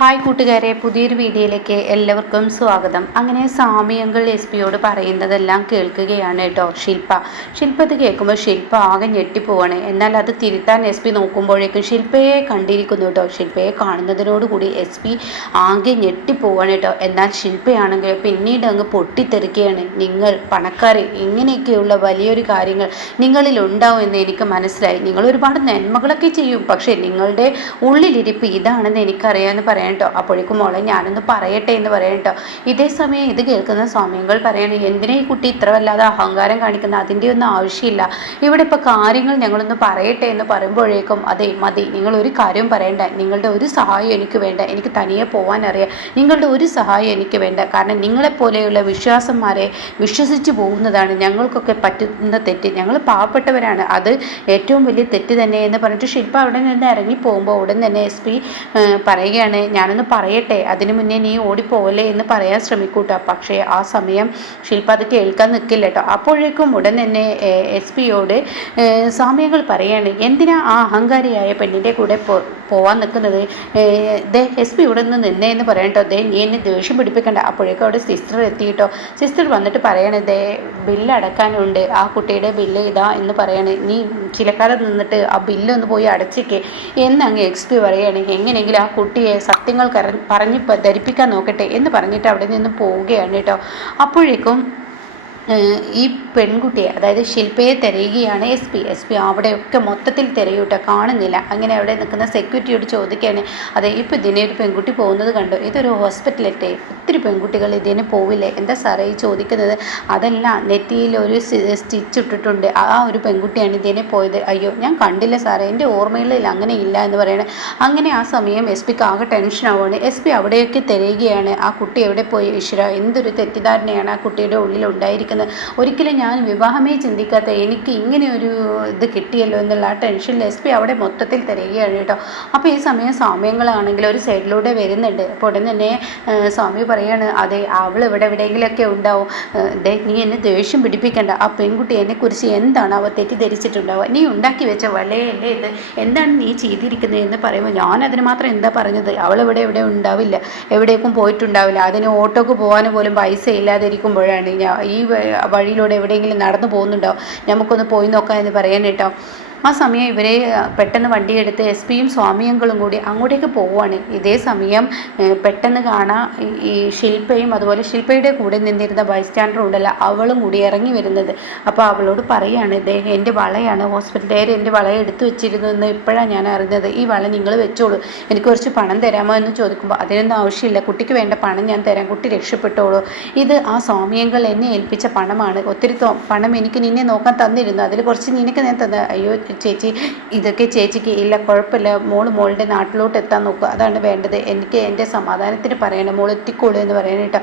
Hi കൂട്ടുകാരെ, പുതിയൊരു വീഡിയോയിലേക്ക് എല്ലാവർക്കും സ്വാഗതം. അങ്ങനെ സാമിയങ്കൾ എസ് പിയോട് പറയുന്നതെല്ലാം കേൾക്കുകയാണ് കേട്ടോ ശില്പ ഇത് കേൾക്കുമ്പോൾ ശില്പ ആകെ ഞെട്ടിപ്പോവാണ്. എന്നാൽ അത് തിരുത്താൻ എസ് പി നോക്കുമ്പോഴേക്കും ശില്പയെ കണ്ടിരിക്കുന്നു കേട്ടോ. ശില്പയെ കാണുന്നതിനോടുകൂടി എസ് പി ആകെ ഞെട്ടിപ്പോവാണ് കേട്ടോ. എന്നാൽ ശില്പയാണെങ്കിൽ പിന്നീട് അങ്ങ് പൊട്ടിത്തെറിക്കുകയാണ്. നിങ്ങൾ പണക്കാർ, ഇങ്ങനെയൊക്കെയുള്ള വലിയൊരു കാര്യങ്ങൾ നിങ്ങളിൽ ഉണ്ടാവും എന്ന് എനിക്ക് മനസ്സിലായി. നിങ്ങൾ ഒരുപാട് നന്മകളൊക്കെ ചെയ്യും, പക്ഷേ നിങ്ങളുടെ ഉള്ളിലിരിപ്പ് ഇതാണെന്ന് എനിക്കറിയാമെന്ന് പറയാം കേട്ടോ. അപ്പോഴേക്കും മോളെ ഞാനൊന്ന് പറയട്ടെ എന്ന് പറയാം കേട്ടോ. ഇതേ സമയം ഇത് കേൾക്കുന്ന സ്വാമികൾ പറയാണ്, എന്തിനാ ഈ കുട്ടി ഇത്ര വല്ലാതെ അഹങ്കാരം കാണിക്കുന്ന? അതിൻ്റെ ഒന്നും ആവശ്യമില്ല. ഇവിടെ ഇപ്പോൾ കാര്യങ്ങൾ ഞങ്ങളൊന്ന് പറയട്ടെ എന്ന് പറയുമ്പോഴേക്കും അതെ മതി, നിങ്ങൾ ഒരു കാര്യവും പറയണ്ട, നിങ്ങളുടെ ഒരു സഹായം എനിക്ക് വേണ്ട, എനിക്ക് തനിയെ പോകാൻ അറിയാം, നിങ്ങളുടെ ഒരു സഹായം എനിക്ക് വേണ്ട. കാരണം നിങ്ങളെപ്പോലെയുള്ള വിശ്വാസന്മാരെ വിശ്വസിച്ച് പോകുന്നതാണ് ഞങ്ങൾക്കൊക്കെ പറ്റുന്ന തെറ്റ്. ഞങ്ങൾ പാവപ്പെട്ടവരാണ്, അത് ഏറ്റവും വലിയ തെറ്റ് തന്നെ എന്ന് പറഞ്ഞിട്ട് ശില്പ അവിടെ നിന്ന് ഇറങ്ങി പോകുമ്പോൾ ഉടൻ തന്നെ എസ് പി പറയുകയാണ്, ഞാനൊന്ന് പറയട്ടെ, അതിനു മുന്നേ നീ ഓടിപ്പോവല്ലേ എന്ന് പറയാൻ ശ്രമിക്കൂട്ടോ. പക്ഷേ ആ സമയം ശില്പ അത് കേൾക്കാൻ നിൽക്കില്ല കേട്ടോ. അപ്പോഴേക്കും ഉടൻ തന്നെ എസ് പിയോട് സ്വാമികൾ പറയാണ്, എന്തിനാ ആ അഹങ്കാരിയായ പെണ്ണിൻ്റെ കൂടെ പോവാൻ നിൽക്കുന്നത്? എസ് പി ഇവിടെ നിന്ന് നിന്നേ എന്ന് പറയാം കേട്ടോ. നീ എന്നെ ദേഷ്യം പിടിപ്പിക്കണ്ട. അപ്പോഴേക്കും അവിടെ സിസ്റ്റർ എത്തിയിട്ടോ. സിസ്റ്റർ വന്നിട്ട് പറയണേ, ബില്ല് അടക്കാനുണ്ട്, ആ കുട്ടിയുടെ ബില്ല് ഇതാ എന്ന് പറയണേ, നീ ചില കാലം നിന്നിട്ട് ആ ബില്ലൊന്ന് പോയി അടച്ചേക്ക് എന്നങ്ങ് എക്സ് പി പറയാണ്. എങ്ങനെയെങ്കിലും ആ കുട്ടിയെ സത്യങ്ങൾ പറഞ്ഞ് ധരിപ്പിക്കാൻ നോക്കട്ടെ എന്ന് പറഞ്ഞിട്ട് അവിടെ നിന്ന് പോവുകയാണ് കേട്ടോ. അപ്പോഴേക്കും ഈ പെൺകുട്ടിയെ, അതായത് ശില്പയെ തിരയുകയാണ് എസ് പി അവിടെയൊക്കെ മൊത്തത്തിൽ തിരയൂട്ടോ, കാണുന്നില്ല. അങ്ങനെ അവിടെ നിൽക്കുന്ന സെക്യൂരിറ്റിയോട് ചോദിക്കുകയാണ്, അതെ ഇപ്പോൾ ഇതിനെ ഒരു പെൺകുട്ടി പോകുന്നത് കണ്ടു, ഇതൊരു ഹോസ്പിറ്റലറ്റെ, ഒത്തിരി പെൺകുട്ടികൾ ഇതിന് പോവില്ലേ? എന്താ സാറേ ഈ ചോദിക്കുന്നത്? അതല്ല, നെറ്റിയിൽ ഒരു സ്റ്റിച്ച് ഇട്ടിട്ടുണ്ട്, ആ ഒരു പെൺകുട്ടിയാണ് ഇതിനെ പോയത്. അയ്യോ ഞാൻ കണ്ടില്ല സാറേ, എൻ്റെ ഓർമ്മയിൽ അങ്ങനെ ഇല്ല എന്ന് പറയണേ. അങ്ങനെ ആ സമയം എസ് പിക്ക് ആകെ ടെൻഷനാവുകയാണ്. എസ് പി അവിടെയൊക്കെ തിരയുകയാണ്, ആ കുട്ടി എവിടെ പോയി? ഈശ്വര, എന്തൊരു തെറ്റിദ്ധാരണയാണ് ആ കുട്ടിയുടെ ഉള്ളിൽ ഉണ്ടായിരിക്കുന്നത്. ഒരിക്കലും ഞാൻ വിവാഹമേ ചിന്തിക്കാത്ത എനിക്ക് ഇങ്ങനെ ഒരു ഇത് കിട്ടിയല്ലോ എന്നുള്ള ആ ടെൻഷനിൽ എസ് പി അവിടെ മൊത്തത്തിൽ തിരയുകയാണ് കേട്ടോ. അപ്പോൾ ഈ സമയം സ്വാമിയങ്ങളാണെങ്കിൽ ഒരു സൈഡിലൂടെ വരുന്നുണ്ട്. അപ്പോൾ ഉടൻ തന്നെ സ്വാമി പറയാണ്, അതെ അവൾ ഇവിടെ എവിടെയെങ്കിലുമൊക്കെ ഉണ്ടാവും, നീ എന്നെ ദേഷ്യം പിടിപ്പിക്കണ്ട, ആ പെൺകുട്ടി എന്നെക്കുറിച്ച് എന്താണ് അവ തെറ്റിദ്ധരിച്ചിട്ടുണ്ടാവുക, നീ ഉണ്ടാക്കി വെച്ച വളയല്ലേ ഇത്, എന്താണ് നീ ചെയ്തിരിക്കുന്നത് എന്ന് പറയുമ്പോൾ ഞാൻ അതിന് മാത്രം എന്താ പറഞ്ഞത്, അവൾ എവിടെ ഉണ്ടാവില്ല, എവിടേക്കും പോയിട്ടുണ്ടാവില്ല, അതിന് ഓട്ടോക്ക് പോകാൻ പോലും പൈസ ഇല്ലാതിരിക്കുമ്പോഴാണ് ഈ വഴിയിലൂടെ എവിടെയെങ്കിലും നടന്നു പോകുന്നുണ്ടോ, നമുക്കൊന്ന് പോയി നോക്കാം എന്ന് പറയാൻ കേട്ടോ. ആ സമയം ഇവരെ പെട്ടെന്ന് വണ്ടിയെടുത്ത് എസ് പിയും സ്വാമിയങ്കളും കൂടി അങ്ങോട്ടേക്ക് പോവുകയാണ്. ഇതേ സമയം പെട്ടെന്ന് കാണാം ഈ ശില്പയും അതുപോലെ ശില്പയുടെ കൂടെ നിന്നിരുന്ന ബൈസ്റ്റാൻഡർ ഉണ്ടല്ലോ, അവളും കൂടി ഇറങ്ങി വരുന്നത്. അപ്പോൾ അവളോട് പറയാണ്, എൻ്റെ വളയാണ്, ഹോസ്പിറ്റലുകാർ എൻ്റെ വള എടുത്തു വെച്ചിരുന്നു എന്ന് ഇപ്പോഴാണ് ഞാൻ അറിഞ്ഞത്, ഈ വള നിങ്ങൾ വെച്ചോളൂ, എനിക്ക് കുറച്ച് പണം തരാമോ എന്ന് ചോദിക്കുമ്പോൾ അതിനൊന്നും ആവശ്യമില്ല, കുട്ടിക്ക് വേണ്ട പണം ഞാൻ തരാം, കുട്ടി രക്ഷപ്പെട്ടോളൂ, ഇത് ആ സ്വാമിയങ്കൾ എന്നെ ഏൽപ്പിച്ച പണമാണ്, ഒത്തിരി പണം എനിക്ക് നിന്നെ നോക്കാൻ തന്നിരുന്നു, അതിൽ കുറച്ച് നിനക്ക് ഞാൻ തന്ന. അയ്യോ ചേച്ചി, ഇതൊക്കെ ചേച്ചിക്ക് ഇല്ല, കുഴപ്പമില്ല, മോളുടെ നാട്ടിലോട്ട് എത്താൻ നോക്കുക, അതാണ് വേണ്ടത്, എനിക്ക് എൻ്റെ സമാധാനത്തിന് പറയണം, മോൾ എത്തിക്കോളൂ എന്ന് പറയാൻ കേട്ടോ.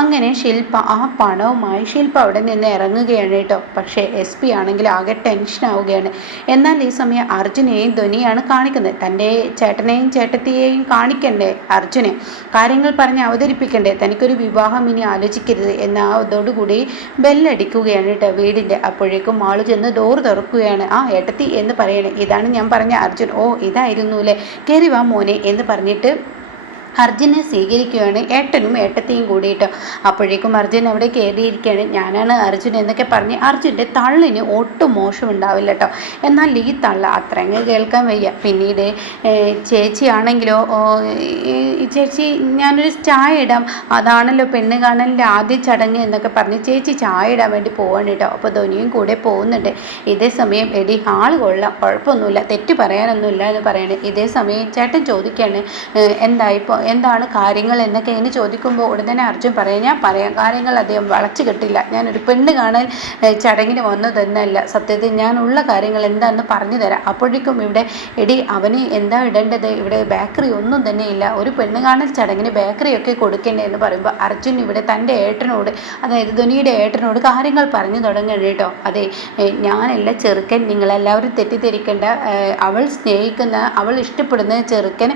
അങ്ങനെ ശില്പ ആ പണവുമായി ശില്പ അവിടെ നിന്ന് ഇറങ്ങുകയാണ് കേട്ടോ. പക്ഷേ എസ് പി ആണെങ്കിൽ ആകെ ടെൻഷനാവുകയാണ്. എന്നാൽ ഈ സമയം അർജുനെയും ധ്വനിയാണ് കാണിക്കുന്നത്. തൻ്റെ ചേട്ടനെയും ചേട്ടത്തിയെയും കാണിക്കണ്ടേ അർജുനെ, കാര്യങ്ങൾ പറഞ്ഞ് അവതരിപ്പിക്കണ്ടേ, തനിക്കൊരു വിവാഹം ഇനി ആലോചിക്കരുത് എന്ന അതോടുകൂടി ബെല്ലടിക്കുകയാണ് കേട്ടോ വീടിൻ്റെ. അപ്പോഴേക്കും ആള് ചെന്ന് ഡോർ തുറക്കുകയാണ്. ആ ഏട്ടത്തി എന്ന് പറയണേ, ഇതാണ് ഞാൻ പറഞ്ഞ അർജുൻ, ഓ ഇതായിരുന്നു അല്ലേ, കയറി വാ മോനെ എന്ന് പറഞ്ഞിട്ട് അർജുനെ സ്വീകരിക്കുകയാണ് ഏട്ടനും ഏട്ടത്തെയും കൂടിയിട്ട്. അപ്പോഴേക്കും അർജുൻ അവിടെ കയറിയിരിക്കുകയാണ്. ഞാനാണ് അർജുൻ എന്നൊക്കെ പറഞ്ഞ് അർജുൻ്റെ തള്ളിന് ഒട്ടും മോശമുണ്ടാവില്ല കേട്ടോ. എന്നാൽ ഈ തള്ള അത്രങ്ങ് കേൾക്കാൻ വയ്യ. പിന്നീട് ചേച്ചിയാണെങ്കിലോ, ചേച്ചി ഞാനൊരു ചായ ഇടാം, അതാണല്ലോ പെണ്ണ് കാണലിൻ്റെ ആദ്യ ചടങ്ങ് എന്നൊക്കെ പറഞ്ഞ് ചേച്ചി ചായ ഇടാൻ വേണ്ടി പോവാണ് കേട്ടോ. അപ്പോൾ ധോനിയും കൂടെ പോകുന്നുണ്ട്. ഇതേ സമയം എടി ആള് കൊള്ളാം, കുഴപ്പമൊന്നുമില്ല, തെറ്റ് പറയാനൊന്നുമില്ല എന്ന് പറയണേ. ഇതേ സമയം ചേട്ടൻ ചോദിക്കുകയാണ്, എന്താണ് കാര്യങ്ങൾ എന്നൊക്കെ ഇങ്ങനെ ചോദിക്കുമ്പോൾ ഉടനെ അർജുൻ പറയാം, ഞാൻ പറയാം, കാര്യങ്ങൾ അദ്ദേഹം വളച്ചു കെട്ടില്ല, ഞാനൊരു പെണ്ണ് കാണാൻ ചടങ്ങിന് വന്നതെന്നല്ല, സത്യത്തിൽ ഞാനുള്ള കാര്യങ്ങൾ എന്താണെന്ന് പറഞ്ഞു തരാം. അപ്പോഴേക്കും ഇവിടെ എടി അവന് എന്താ ഇടേണ്ടത്, ഇവിടെ ബേക്കറി ഒന്നും തന്നെ ഇല്ല, ഒരു പെണ്ണ് കാണൽ ചടങ്ങിന് ബേക്കറിയൊക്കെ കൊടുക്കണ്ടേ എന്ന് പറയുമ്പോൾ അർജുൻ ഇവിടെ തൻ്റെ ഏട്ടനോട്, അതായത് ധ്വനിയുടെ ഏട്ടനോട് കാര്യങ്ങൾ പറഞ്ഞു തുടങ്ങണം കേട്ടോ. അതെ ഞാനല്ല ചെറുക്കൻ, നിങ്ങളെല്ലാവരും തെറ്റിദ്ധരിക്കേണ്ട, അവൾ സ്നേഹിക്കുന്ന അവൾ ഇഷ്ടപ്പെടുന്ന ചെറുക്കൻ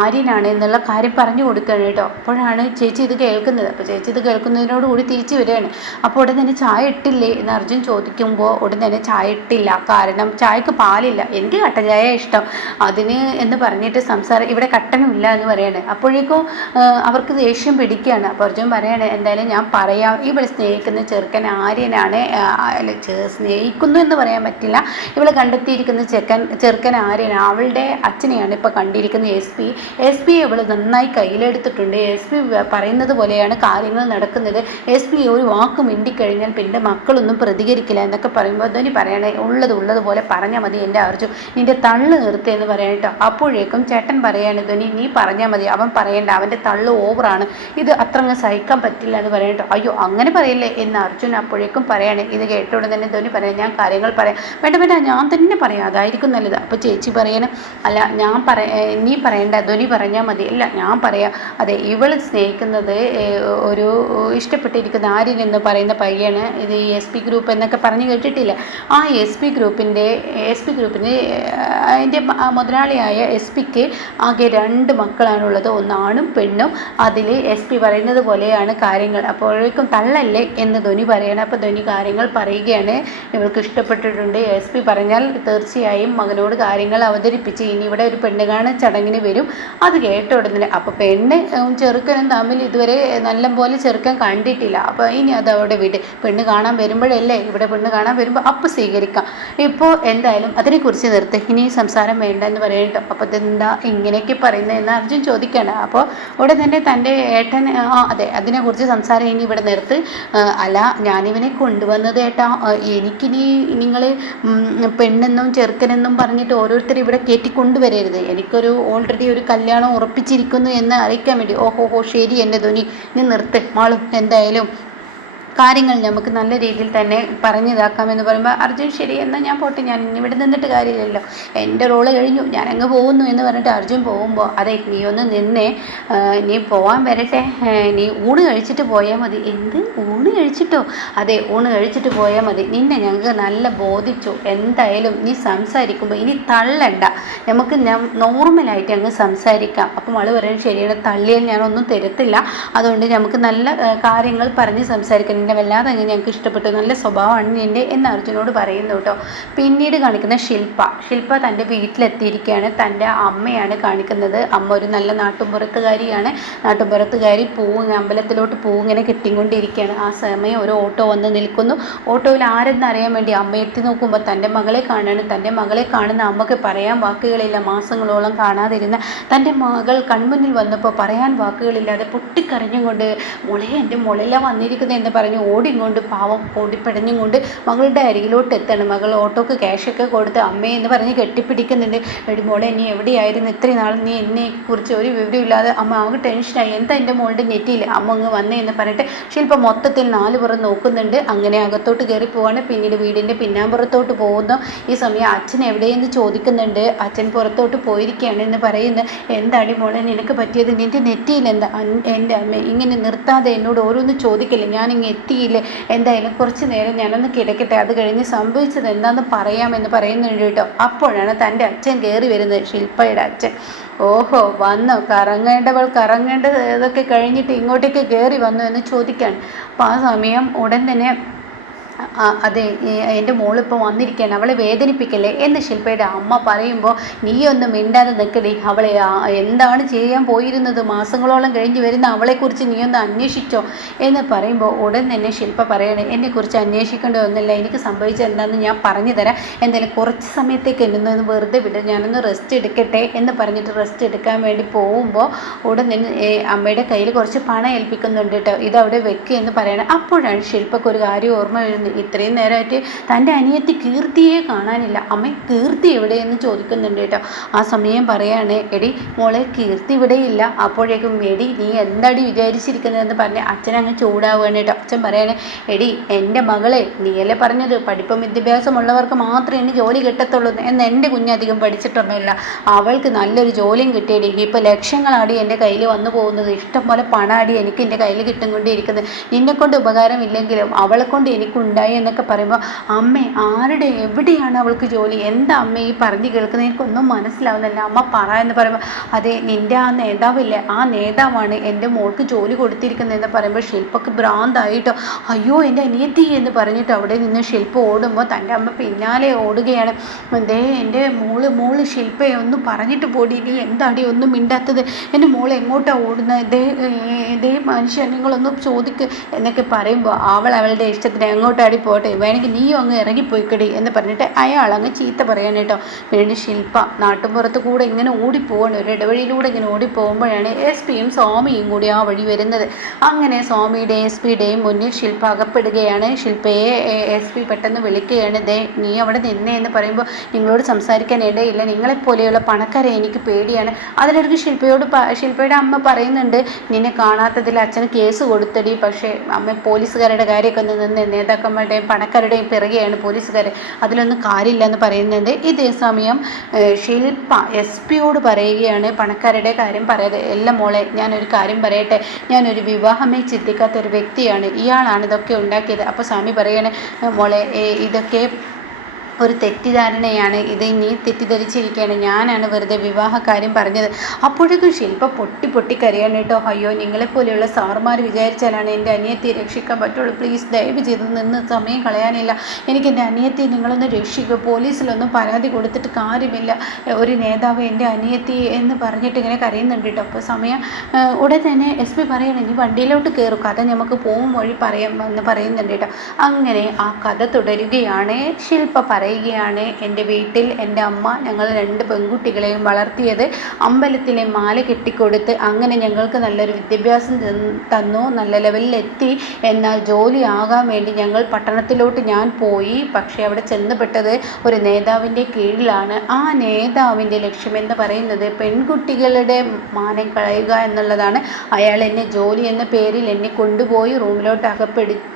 ആര്യനാണ് എന്നുള്ള കാര്യം പറഞ്ഞു കൊടുക്കുകയാണ് കേട്ടോ. അപ്പോഴാണ് ചേച്ചി ഇത് കേൾക്കുന്നത്. അപ്പോൾ ചേച്ചി ഇത് കേൾക്കുന്നതിനോടുകൂടി തിരിച്ചു വരികയാണ്. അപ്പോൾ ഉടൻ തന്നെ ചായ ഇട്ടില്ലേ എന്ന് അർജുൻ ചോദിക്കുമ്പോൾ ഉടൻ തന്നെ ചായ ഇട്ടില്ല, കാരണം ചായക്ക് പാലില്ല, എനിക്ക് കട്ടൻ ചായ ഇഷ്ടം, അതിന് എന്ന് പറഞ്ഞിട്ട് സംസാരം ഇവിടെ കട്ടനുമില്ല എന്ന് പറയാണ്. അപ്പോഴേക്കും അവർക്ക് ദേഷ്യം പിടിക്കുകയാണ്. അപ്പോൾ അർജുൻ പറയാണ്, എന്തായാലും ഞാൻ പറയാം, ഇവിടെ സ്നേഹിക്കുന്ന ചെറുക്കൻ ആര്യനാണ്, സ്നേഹിക്കുന്നു എന്ന് പറയാൻ പറ്റില്ല, ഇവളെ കണ്ടെത്തിയിരിക്കുന്ന ചെറുക്കൻ ആര്യനാണ്, അവളുടെ അച്ഛനെയാണ് ഇപ്പോൾ കണ്ടിരിക്കുന്ന എസ് പി ഇവൾ നന്നായി കയ്യിലെടുത്തിട്ടുണ്ട്, എസ് പി പറയുന്നത് പോലെയാണ് കാര്യങ്ങൾ നടക്കുന്നത്, എസ് പി ഒരു വാക്ക് മിണ്ടിക്കഴിഞ്ഞാൽ പിന്നെ മക്കളൊന്നും പ്രതികരിക്കില്ല എന്നൊക്കെ പറയുമ്പോൾ ധ്വനി പറയണേ, ഉള്ളതുപോലെ പറഞ്ഞാൽ മതി എൻ്റെ അർജുൻ, നിൻ്റെ തള്ളു നിർത്തി എന്ന് പറയാൻ കേട്ടോ. അപ്പോഴേക്കും ചേട്ടൻ പറയാണ്, ധ്വനി നീ പറഞ്ഞാൽ മതി, അവൻ പറയണ്ട, അവൻ്റെ തള്ളു ഓവറാണ്, ഇത് അത്ര അങ്ങ് സഹിക്കാൻ പറ്റില്ല എന്ന് പറയാൻ കേട്ടോ. അയ്യോ അങ്ങനെ പറയില്ലേ എന്ന് അർജുൻ അപ്പോഴേക്കും പറയാണ്. ഇത് കേട്ടോടെ തന്നെ ധ്വനി പറയാം, ഞാൻ കാര്യങ്ങൾ പറയാം, വേണ്ട ഞാൻ തന്നെ പറയാം, അതായിരിക്കും നല്ലത്. അപ്പോൾ ചേച്ചി പറയാനും, അല്ല നീ പറയണ്ട, ധ്വനി പറഞ്ഞാൽ മതി, അല്ല ഞാൻ പറയാം, അതെ ഇവൾ സ്നേഹിക്കുന്നത് ഒരു ഇഷ്ടപ്പെട്ടിരിക്കുന്ന ആര്യൻ എന്ന് പറയുന്ന പയ്യാണ്, ഇത് എസ് പി ഗ്രൂപ്പ് എന്നൊക്കെ പറഞ്ഞു കേട്ടിട്ടില്ല, ആ എസ് പി ഗ്രൂപ്പിൻ്റെ അതിൻ്റെ മുതലാളിയായ എസ് പിക്ക് ആകെ 2 മക്കളാണുള്ളത്, ഒന്ന് ആണും പെണ്ണും, അതിൽ എസ് പി പറയുന്നത് പോലെയാണ് കാര്യങ്ങൾ, അപ്പോഴേക്കും തള്ളല്ലേ എന്ന് ധ്വനി പറയണം. അപ്പോൾ ധ്വനി കാര്യങ്ങൾ പറയുകയാണ്, ഇവൾക്ക് ഇഷ്ടപ്പെട്ടിട്ടുണ്ട്, എസ് പി പറഞ്ഞാൽ തീർച്ചയായും മകനോട് കാര്യങ്ങൾ അവതരിപ്പിച്ച് ഇനി ഇവിടെ ഒരു പെണ്ണ് കാണാൻ ചടങ്ങിന് വരും, അത് കേട്ട ഉടനെ അപ്പോൾ പെണ്ണ് ചെറുക്കനും തമ്മിൽ ഇതുവരെ നല്ലപോലെ ചെറുക്കൻ കണ്ടിട്ടില്ല, അപ്പോൾ ഇനി അത് അവിടെ വിട്, പെണ്ണ് കാണാൻ വരുമ്പോഴല്ലേ, ഇവിടെ പെണ്ണ് കാണാൻ വരുമ്പോൾ അപ്പോൾ സ്വീകരിക്കാം, ഇപ്പോൾ എന്തായാലും അതിനെക്കുറിച്ച് നിർത്ത്, ഇനി സംസാരം വേണ്ട എന്ന് പറയട്ടോ. അപ്പോൾ ഇതെന്താ ഇങ്ങനെയൊക്കെ പറയുന്നത് എന്ന് അർജുൻ ചോദിക്കുകയാണ്. അപ്പോൾ ഉടൻ തന്നെ തൻ്റെ ഏട്ടൻ, അതെ അതിനെക്കുറിച്ച് സംസാരം ഇനി ഇവിടെ നിർത്ത്, അല്ല ഞാനിവനെ കൊണ്ടുവന്നത് ഏട്ടാ, എനിക്കിനി നിങ്ങൾ പെണ്ണെന്നും ചെറുക്കനെന്നും പറഞ്ഞിട്ട് ഓരോരുത്തരും ഇവിടെ കയറ്റിക്കൊണ്ടുവരരുത്, എനിക്കൊരു ഓൾറെഡി ഒരു കല്യാണം ഉറപ്പിച്ചിരിക്കുന്നു എന്ന് അറിയിക്കാൻ വേണ്ടി. ഓഹോ ശരി എൻ്റെ ധ്വനി, നീ നിർത്ത് മാളും, എന്തായാലും കാര്യങ്ങൾ നമുക്ക് നല്ല രീതിയിൽ തന്നെ പറഞ്ഞിതാക്കാമെന്ന് പറയുമ്പോൾ അർജുൻ ശരി എന്നാൽ ഞാൻ പോട്ടെ, ഞാൻ ഇവിടെ നിന്നിട്ട് കാര്യമില്ലല്ലോ, എൻ്റെ റോള് കഴിഞ്ഞു, ഞാൻ അങ്ങ് പോകുന്നു എന്ന് പറഞ്ഞിട്ട് അർജുൻ പോകുമ്പോൾ, അതെ നീ ഒന്ന് നിന്നേ, നീ പോകാൻ വരട്ടെ, നീ ഊണ് കഴിച്ചിട്ട് പോയാൽ മതി. എന്ത് ഊണ് കഴിച്ചിട്ടോ? അതെ ഊണ് കഴിച്ചിട്ട് പോയാൽ മതി, നിന്നെ ഞങ്ങൾക്ക് നല്ല ബോധിച്ചു, എന്തായാലും നീ സംസാരിക്കുമ്പോൾ ഇനി തള്ളണ്ട, നമുക്ക് നോർമലായിട്ട് അങ്ങ് സംസാരിക്കാം. അപ്പം ആൾ പറയാൻ ശരിയാണ്, തള്ളിയാൽ ഞാനൊന്നും തരത്തില്ല, അതുകൊണ്ട് നമുക്ക് നല്ല കാര്യങ്ങൾ പറഞ്ഞ് സംസാരിക്കാം, നിന്നെ വല്ലാതെ അങ്ങ് ഞങ്ങൾക്ക് ഇഷ്ടപ്പെട്ടു, നല്ല സ്വഭാവമാണ് നിൻ്റെ എന്ന് അർജുനോട് പറയുന്നു കേട്ടോ. പിന്നീട് കാണിക്കുന്ന ശില്പ തൻ്റെ വീട്ടിലെത്തിയിരിക്കുകയാണ്, തൻ്റെ അമ്മയാണ് കാണിക്കുന്നത്. അമ്മ ഒരു നല്ല നാട്ടുമ്പുറത്തുകാരിയാണ്, നാട്ടുമ്പുറത്തുകാരി അമ്പലത്തിലോട്ട് ഇങ്ങനെ കെട്ടിക്കൊണ്ടിരിക്കുകയാണ്. ആ സമയം ഒരു ഓട്ടോ വന്ന് നിൽക്കുന്നു, ഓട്ടോയിൽ ആരെന്നറിയാൻ വേണ്ടി അമ്മ എത്തി നോക്കുമ്പോൾ തൻ്റെ മകളെ കാണാണ്. തൻ്റെ മകളെ കാണുന്ന അമ്മക്ക് പറയാൻ വാക്കുകളില്ല, മാസങ്ങളോളം കാണാതിരുന്ന തൻ്റെ മകൾ കൺമുന്നിൽ വന്നപ്പോൾ പറയാൻ വാക്കുകളില്ലാതെ പൊട്ടിക്കരഞ്ഞും കൊണ്ട് മോളെ എൻ്റെ മുളയില വന്നിരിക്കുന്നത് എന്ന് പറഞ്ഞ് ഓടിക്കൊണ്ട് പാവം ഓടിപ്പിടഞ്ഞും കൊണ്ട് മകളുടെ അരികിലോട്ട് എത്താണ്. മകൾ ഓട്ടോക്ക് ക്യാഷൊക്കെ കൊടുത്ത് അമ്മയെ എന്ന് പറഞ്ഞ് കെട്ടിപ്പിടിക്കുന്നുണ്ട്. എടി മോളെ നീ എവിടെയായിരുന്നു ഇത്രയും നാൾ, നീ എന്നെക്കുറിച്ച് ഒരു വിവരമില്ലാതെ. അമ്മ ആകെ ടെൻഷനായി, എന്താ എൻ്റെ മോളുടെ നെറ്റിയിൽ അമ്മ അങ്ങ് വന്നേ എന്ന് പറഞ്ഞിട്ട് ശില്പ മൊത്തത്തിൽ 4 പുറം നോക്കുന്നുണ്ട്. അങ്ങനെ അകത്തോട്ട് കയറി പോവാണ്. പിന്നീട് വീടിൻ്റെ പിന്നാമ്പുറത്തോട്ട് പോകുന്നു. ഈ സമയം അച്ഛൻ എവിടെയെന്ന് ചോദിക്കുന്നുണ്ട്. അച്ഛൻ പുറത്തോട്ട് പോയിരിക്കുകയാണ് എന്ന് പറയുന്നു. എന്താടി മോളെ നിനക്ക് പറ്റിയത്, നിൻ്റെ നെറ്റിയിൽ എന്താ? എൻ്റെ അമ്മ ഇങ്ങനെ നിർത്താതെ എന്നോട് ഓരോന്ന് ചോദിക്കില്ലേ, ഞാനിങ്ങനെ എത്തിയില്ലേ, എന്തായാലും കുറച്ച് നേരം ഞാനൊന്ന് കിടക്കട്ടെ, അത് കഴിഞ്ഞ് സംഭവിച്ചത് എന്താണെന്ന് പറയാമെന്ന് പറയുന്നുണ്ട് കേട്ടോ. അപ്പോഴാണ് തൻ്റെ അച്ഛൻ കയറി വരുന്നത്, ശില്പയുടെ അച്ഛൻ. ഓഹോ വന്നോ, കറങ്ങേണ്ടത് ഇതൊക്കെ കഴിഞ്ഞിട്ട് ഇങ്ങോട്ടേക്ക് കയറി വന്നു എന്ന് ചോദിക്കാൻ. അപ്പോൾ ആ സമയം ഉടൻ തന്നെ അതെ എൻ്റെ മോളിപ്പോൾ വന്നിരിക്കുകയാണ്, അവളെ വേദനിപ്പിക്കല്ലേ എന്ന് ശില്പയുടെ അമ്മ പറയുമ്പോൾ നീയൊന്നും മിണ്ടാതെ നിൽക്കടി, അവളെ എന്താണ് ചെയ്യാൻ പോയിരുന്നത്, മാസങ്ങളോളം കഴിഞ്ഞ് വരുന്ന അവളെക്കുറിച്ച് നീയൊന്ന് അന്വേഷിച്ചോ എന്ന് പറയുമ്പോൾ ഉടൻ തന്നെ ശില്പ പറയണേ, എന്നെക്കുറിച്ച് അന്വേഷിക്കേണ്ടതൊന്നുമില്ല, എനിക്ക് സംഭവിച്ചത് എന്താണെന്ന് ഞാൻ പറഞ്ഞു തരാം, എന്തായാലും കുറച്ച് സമയത്തേക്ക് എന്നൊന്ന് വെറുതെ വിട്, ഞാനൊന്ന് റെസ്റ്റ് എടുക്കട്ടെ എന്ന് പറഞ്ഞിട്ട് റെസ്റ്റ് എടുക്കാൻ വേണ്ടി പോകുമ്പോൾ ഉടൻ തന്നെ അമ്മയുടെ കയ്യിൽ കുറച്ച് പണം ഏൽപ്പിക്കുന്നുണ്ട് കേട്ടോ, ഇതവിടെ വെക്കുക എന്ന് പറയണം. അപ്പോഴാണ് ശില്പക്ക് ഒരു കാര്യം ഓർമ്മ വരുന്നത്. ഇത്രയും നേരമായിട്ട് തൻ്റെ അനിയത്തി കീർത്തിയെ കാണാനില്ല, അമ്മ കീർത്തി എവിടെയെന്ന് ചോദിക്കുന്നുണ്ട് കേട്ടോ. ആ സമയം പറയാണ്, എടി മോളെ കീർത്തി ഇവിടെയില്ല. അപ്പോഴേക്കും എടി നീ എന്താടി വിചാരിച്ചിരിക്കുന്നതെന്ന് പറഞ്ഞ് അച്ഛനങ്ങ് ചൂടാവുകയാണ് കേട്ടോ. അച്ഛൻ പറയാണ്, എടി എൻ്റെ മകളെ നീയല്ലേ പറഞ്ഞത് പഠിപ്പും വിദ്യാഭ്യാസമുള്ളവർക്ക് മാത്രമേ ഇനി ജോലി കിട്ടത്തുള്ളൂ എന്ന്, എൻ്റെ കുഞ്ഞധികം പഠിച്ചിട്ടൊന്നുമില്ല, അവൾക്ക് നല്ലൊരു ജോലിയും കിട്ടിയടി, ഇപ്പോൾ ലക്ഷങ്ങളാടി എൻ്റെ കയ്യിൽ വന്നു പോകുന്നത്, ഇഷ്ടംപോലെ പണാടി എനിക്ക് എൻ്റെ കയ്യിൽ കിട്ടുകൊണ്ടിരിക്കുന്നത്, നിന്നെക്കൊണ്ട് ഉപകാരമില്ലെങ്കിലും അവളെ കൊണ്ട് എനിക്കുണ്ട് ഉണ്ടായി എന്നൊക്കെ പറയുമ്പോൾ അമ്മേ ആരുടെ എവിടെയാണ് അവൾക്ക് ജോലി, എന്താ അമ്മ ഈ പറഞ്ഞു കേൾക്കുന്നത്, എനിക്കൊന്നും മനസ്സിലാവുന്നില്ല, അമ്മ പറ എന്ന് പറയുമ്പോൾ അതെ നിൻ്റെ ആ നേതാവില്ലേ, ആ നേതാവാണ് എൻ്റെ മോൾക്ക് ജോലി കൊടുത്തിരിക്കുന്നതെന്ന് പറയുമ്പോൾ ശില്പക്ക് ഭ്രാന്തായിട്ടോ. അയ്യോ എൻ്റെ അനിയത്തി എന്ന് പറഞ്ഞിട്ട് അവിടെ നിന്ന് ശില്പ ഓടുമ്പോൾ തൻ്റെ അമ്മ പിന്നാലെ ഓടുകയാണ്. ദേ എൻ്റെ മോള് ശില്പയെ ഒന്ന് പറഞ്ഞിട്ട് പോടി, നീ എന്താടി ഒന്നും മിണ്ടാത്തത്, എൻ്റെ മോൾ എങ്ങോട്ടാണ് ഓടുന്നത്, ദേ മനുഷ്യൻ നിങ്ങളൊന്ന് ചോദിക്ക് എന്നൊക്കെ പറയുമ്പോൾ അവളുടെ ഇഷ്ടത്തിന് എങ്ങോട്ടാടി പോട്ടെ, വേണമെങ്കിൽ നീയും അങ്ങ് ഇറങ്ങിപ്പോയിക്കടി എന്ന് പറഞ്ഞിട്ട് അയാൾ അങ്ങ് ചീത്ത പറയാൻ കേട്ടോ. പിന്നീട് ശില്പ നാട്ടുമ്പുറത്ത് കൂടെ ഇങ്ങനെ ഓടിപ്പോവാണ്, ഒരു ഇടവഴിയിലൂടെ ഇങ്ങനെ ഓടിപ്പോകുമ്പോഴാണ് SP-യും സ്വാമിയും കൂടി ആ വഴി വരുന്നത്. അങ്ങനെ സ്വാമിയുടെയും SP-യുടെയും മുന്നിൽ ശില്പ അകപ്പെടുകയാണ്. ശില്പയെ SP പെട്ടെന്ന് വിളിക്കുകയാണ്, ദേ നീ അവിടെ നിന്നേ എന്ന് പറയുമ്പോൾ നിങ്ങളോട് സംസാരിക്കാൻ ഇടയില്ല, നിങ്ങളെപ്പോലെയുള്ള പണക്കാരെ എനിക്ക് പേടിയാണ്. അതിലിടയ്ക്ക് ശില്പയുടെ അമ്മ പറയുന്നുണ്ട്, നിന്നെ കാണാത്തതിൽ അച്ഛന് കേസ് കൊടുത്തടി, പക്ഷേ അമ്മ പോലീസുകാരുടെ കാര്യമൊക്കെ ഒന്ന് നിന്ന് നേതാക്കന്മാരുടെയും പണക്കാരുടെയും പിറകെയാണ് പോലീസുകാർ, അതിലൊന്നും കാര്യമില്ല എന്ന് പറയുന്നുണ്ട്. ഇതേ സമയം ശില്പ SP-യോട് പറയുകയാണ്, പണക്കാരുടെ കാര്യം പറയാതെ എല്ലാം മോളെ ഞാനൊരു കാര്യം പറയട്ടെ, ഞാനൊരു വിവാഹമേ ചിന്തിക്കാത്ത ഒരു വ്യക്തിയാണ്, ഇയാളാണ് ഇതൊക്കെ ഉണ്ടാക്കിയത്. അപ്പോൾ സ്വാമി പറയാണ്, മോളെ ഇതൊക്കെ ഒരു തെറ്റിദ്ധാരണയാണ്, ഇത് നീ തെറ്റിദ്ധരിച്ചിരിക്കുകയാണ്, ഞാനാണ് വെറുതെ വിവാഹകാര്യം പറഞ്ഞത്. അപ്പോഴേക്കും ശില്പ പൊട്ടി കരയാണ് കേട്ടോ. അയ്യോ നിങ്ങളെപ്പോലെയുള്ള സാറുമാർ വിചാരിച്ചാലാണ് എൻ്റെ അനിയത്തിയെ രക്ഷിക്കാൻ പറ്റുള്ളൂ, പ്ലീസ് ദയവ് ചെയ്ത് നിന്ന് സമയം കളയാനില്ല, എനിക്ക് എൻ്റെ അനിയത്തിയെ നിങ്ങളൊന്ന് രക്ഷിക്കുക, പോലീസിലൊന്നും പരാതി കൊടുത്തിട്ട് കാര്യമില്ല, ഒരു നേതാവ് എൻ്റെ അനിയത്തി എന്ന് പറഞ്ഞിട്ട് ഇങ്ങനെ കരയുന്നുണ്ട് കേട്ടോ. അപ്പോൾ സമയം ഉടനെ തന്നെ SP പറയണം, നീ വണ്ടിയിലോട്ട് കയറും, കഥ നമുക്ക് പോകും വഴി പറയാം എന്ന് പറയുന്നുണ്ട് കേട്ടോ. അങ്ങനെ ആ കഥ തുടരുകയാണ്. ശില്പ പറയുകയാണ്, എൻ്റെ വീട്ടിൽ എൻ്റെ അമ്മ ഞങ്ങൾ 2 പെൺകുട്ടികളെയും വളർത്തിയത്, അമ്പലത്തിലെ മാല കെട്ടിക്കൊടുത്ത് അങ്ങനെ ഞങ്ങൾക്ക് നല്ലൊരു വിദ്യാഭ്യാസം തന്നു, നല്ല ലെവലിലെത്തി. എന്നാൽ ജോലി ആകാൻ വേണ്ടി ഞങ്ങൾ പട്ടണത്തിലോട്ട് ഞാൻ പോയി, പക്ഷേ അവിടെ ചെന്നപ്പെട്ടത് ഒരു നേതാവിൻ്റെ കീഴിലാണ്. ആ നേതാവിൻ്റെ ലക്ഷ്യമെന്ന് പറയുന്നത് പെൺകുട്ടികളുടെ മാനം കളയുക എന്നുള്ളതാണ്. അയാൾ എന്നെ ജോലി എന്ന പേരിൽ എന്നെ കൊണ്ടുപോയി റൂമിലോട്ട് അകപ്പെടുത്തി,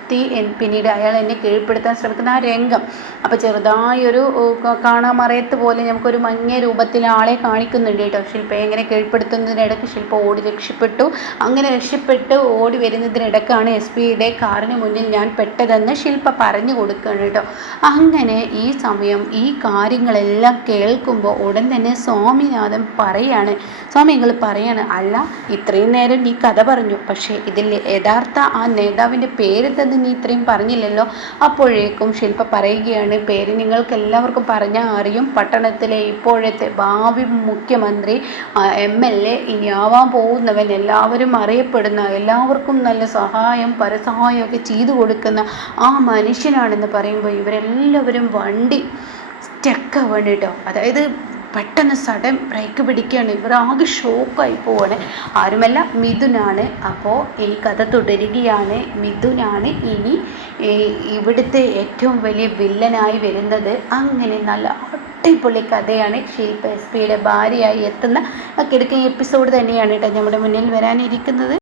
പിന്നീട് അയാൾ എന്നെ കീഴ്പ്പെടുത്താൻ ശ്രമിക്കുന്ന ആ രംഗം. അപ്പോൾ ചെറുതായൊരു കാണാമറയത്ത് പോലെ നമുക്കൊരു മഞ്ഞ രൂപത്തിൽ ആളെ കാണിക്കുന്നുണ്ട് കേട്ടോ. ശില്പയെ എങ്ങനെ കീഴ്പ്പെടുത്തുന്നതിനിടയ്ക്ക് ശില്പ ഓടി രക്ഷപ്പെട്ടു. അങ്ങനെ രക്ഷപ്പെട്ട് ഓടി വരുന്നതിനിടയ്ക്കാണ് SP-യുടെ കാറിന് മുന്നിൽ ഞാൻ പെട്ടതെന്ന് ശില്പ പറഞ്ഞു കൊടുക്കുകയാണ് കേട്ടോ. അങ്ങനെ ഈ സമയം ഈ കാര്യങ്ങളെല്ലാം കേൾക്കുമ്പോൾ ഉടൻ തന്നെ സ്വാമിനാഥൻ സ്വാമികൾ പറയാണ്, അല്ല ഇത്രയും നേരം നീ കഥ പറഞ്ഞു, പക്ഷേ ഇതിൽ യഥാർത്ഥ ആ നേതാവിൻ്റെ പേര് തന്നെ നീ ഇത്രയും പറഞ്ഞില്ലല്ലോ. അപ്പോഴേക്കും ശില്പ പറയുകയാണ്, പേര് നിങ്ങൾക്ക് എല്ലാവർക്കും പറഞ്ഞാൽ അറിയും, പട്ടണത്തിലെ ഇപ്പോഴത്തെ ഭാവി മുഖ്യമന്ത്രി MLA ഇനി ആവാൻ പോകുന്നവൻ, എല്ലാവരും അറിയപ്പെടുന്ന, എല്ലാവർക്കും നല്ല സഹായം പരസഹായമൊക്കെ ചെയ്തു കൊടുക്കുന്ന ആ മനുഷ്യനാണെന്ന് പറയുമ്പോൾ ഇവരെല്ലാവരും വണ്ടി സ്റ്റക്കാവാണ് കേട്ടോ. അതായത് പെട്ടെന്ന് സഡൻ ബ്രേക്ക് പിടിക്കുകയാണ്, ഇവർ ആകെ ഷോക്കായി പോവാണ്. ആരുമല്ല, മിഥുനാണ്. അപ്പോൾ ഈ കഥ തുടരുകയാണ്. മിഥുനാണ് ഇനി ഇവിടുത്തെ ഏറ്റവും വലിയ വില്ലനായി വരുന്നത്. അങ്ങനെ നല്ല അടിപൊളി കഥയാണ്. ശില്പ SP-യുടെ ഭാര്യയായി എത്തുന്ന കിടക്കുന്ന എപ്പിസോഡ് തന്നെയാണ് കേട്ടോ നമ്മുടെ മുന്നിൽ വരാനിരിക്കുന്നത്.